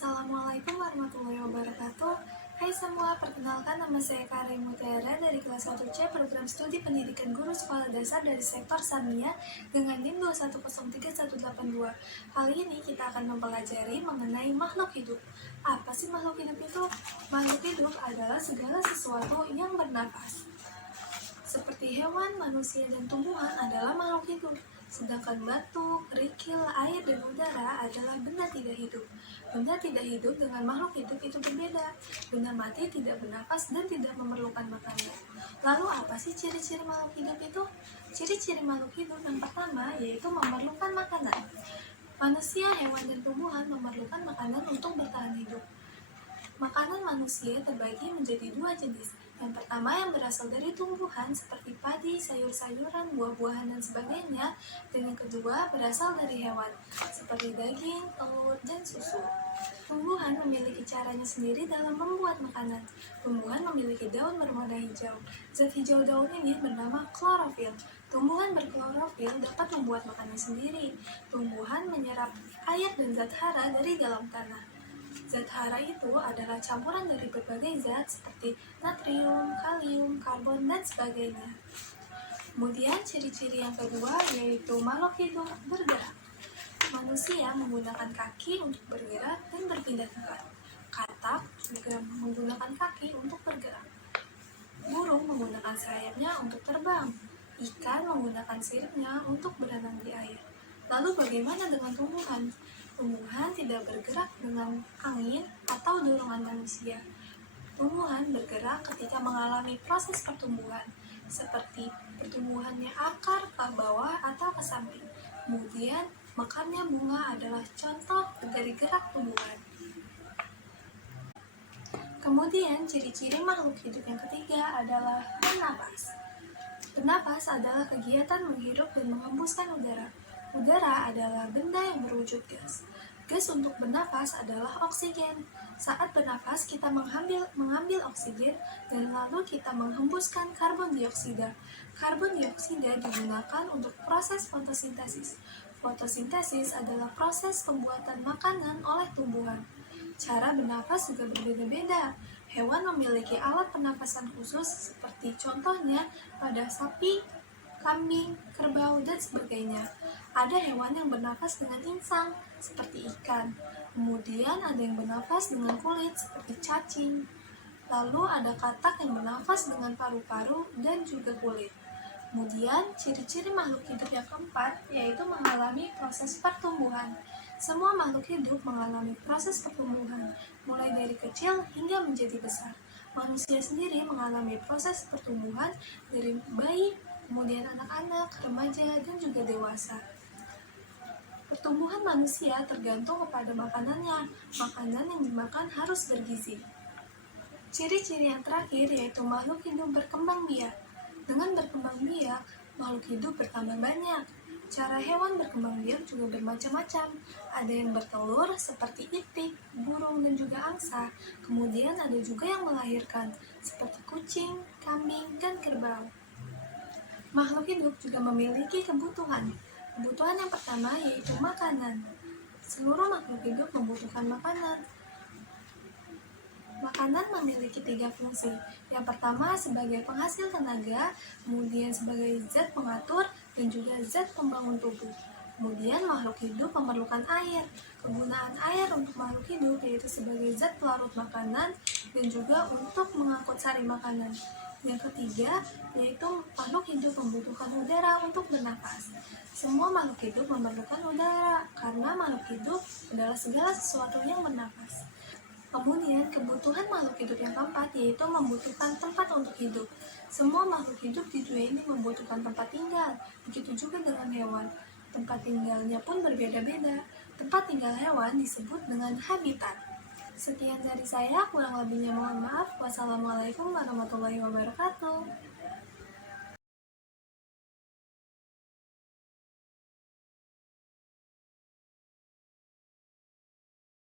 Assalamualaikum warahmatullahi wabarakatuh. Hai semua, perkenalkan nama saya Karin Mutiara dari kelas 1C program studi pendidikan guru sekolah dasar dari sektor Samia dengan NIM 2103182. Kali ini kita akan mempelajari mengenai makhluk hidup. Apa sih makhluk hidup itu? Makhluk hidup adalah segala sesuatu yang bernafas. Seperti hewan, manusia, dan tumbuhan adalah makhluk hidup. Sedangkan batu, kerikil, air, dan udara adalah benda tidak hidup. Benda tidak hidup dengan makhluk hidup itu berbeda. Benda mati tidak bernafas dan tidak memerlukan makanan. Lalu apa sih ciri-ciri makhluk hidup itu? Ciri-ciri makhluk hidup yang pertama yaitu memerlukan makanan. Manusia, hewan, dan tumbuhan memerlukan makanan untuk bertahan hidup. Makanan manusia terbagi menjadi dua jenis. Yang pertama yang berasal dari tumbuhan seperti padi, sayur-sayuran, buah-buahan, dan sebagainya. Dan yang kedua berasal dari hewan seperti daging, telur, dan susu. Tumbuhan memiliki caranya sendiri dalam membuat makanan. Tumbuhan memiliki daun berwarna hijau. Zat hijau daun ini bernama klorofil. Tumbuhan berklorofil dapat membuat makanan sendiri. Tumbuhan menyerap air dan zat hara dari dalam tanah. Zat hara itu adalah campuran dari berbagai zat seperti natrium, kalium, karbon, dan sebagainya. Kemudian ciri-ciri yang kedua yaitu makhluk hidup bergerak. Manusia menggunakan kaki untuk bergerak dan berpindah tempat. Katak juga menggunakan kaki untuk bergerak. Burung menggunakan sayapnya untuk terbang. Ikan menggunakan siripnya untuk berenang di air. Lalu bagaimana dengan tumbuhan? Tumbuhan tidak bergerak dengan angin atau dorongan manusia. Tumbuhan bergerak ketika mengalami proses pertumbuhan, seperti pertumbuhannya akar ke bawah atau ke samping. Kemudian, mekarnya bunga adalah contoh dari gerak tumbuhan. Kemudian, ciri-ciri makhluk hidup yang ketiga adalah bernapas. Bernapas adalah kegiatan menghirup dan mengembuskan udara. Udara adalah benda yang berwujud gas. Gas untuk bernafas adalah oksigen. Saat bernafas, kita mengambil oksigen dan lalu kita menghembuskan karbon dioksida. Karbon dioksida digunakan untuk proses fotosintesis. Fotosintesis adalah proses pembuatan makanan oleh tumbuhan. Cara bernafas juga berbeda-beda. Hewan memiliki alat pernapasan khusus seperti contohnya pada sapi, kambing, kerbau, dan sebagainya. Ada hewan yang bernafas dengan insang, seperti ikan. Kemudian ada yang bernafas dengan kulit, seperti cacing. Lalu ada katak yang bernafas dengan paru-paru dan juga kulit. Kemudian, ciri-ciri makhluk hidup yang keempat yaitu mengalami proses pertumbuhan. Semua makhluk hidup mengalami proses pertumbuhan, mulai dari kecil hingga menjadi besar. Manusia sendiri mengalami proses pertumbuhan dari bayi, kemudian anak-anak, remaja, dan juga dewasa. Pertumbuhan manusia tergantung kepada makanannya. Makanan yang dimakan harus bergizi. Ciri-ciri yang terakhir yaitu makhluk hidup berkembang biak. Dengan berkembang biak, makhluk hidup bertambah banyak. Cara hewan berkembang biak juga bermacam-macam. Ada yang bertelur seperti itik, burung, dan juga angsa. Kemudian ada juga yang melahirkan seperti kucing, kambing, dan kerbau. Makhluk hidup juga memiliki kebutuhan. Kebutuhan yang pertama yaitu makanan. Seluruh makhluk hidup membutuhkan makanan. Makanan memiliki 3 fungsi. Yang pertama sebagai penghasil tenaga, kemudian sebagai zat pengatur, dan juga zat pembangun tubuh. Kemudian makhluk hidup memerlukan air. Kegunaan air untuk makhluk hidup yaitu sebagai zat pelarut makanan dan juga untuk mengangkut sari makanan. Yang ketiga yaitu makhluk hidup membutuhkan udara untuk bernafas. Semua makhluk hidup memerlukan udara karena makhluk hidup adalah segala sesuatu yang bernafas. Kemudian kebutuhan makhluk hidup yang keempat yaitu membutuhkan tempat untuk hidup. Semua makhluk hidup di dunia ini membutuhkan tempat tinggal. Begitu juga dengan hewan. Tempat tinggalnya pun berbeda-beda. Tempat tinggal hewan disebut dengan habitat. Sekian dari saya, kurang lebihnya mohon maaf. Wassalamualaikum warahmatullahi wabarakatuh.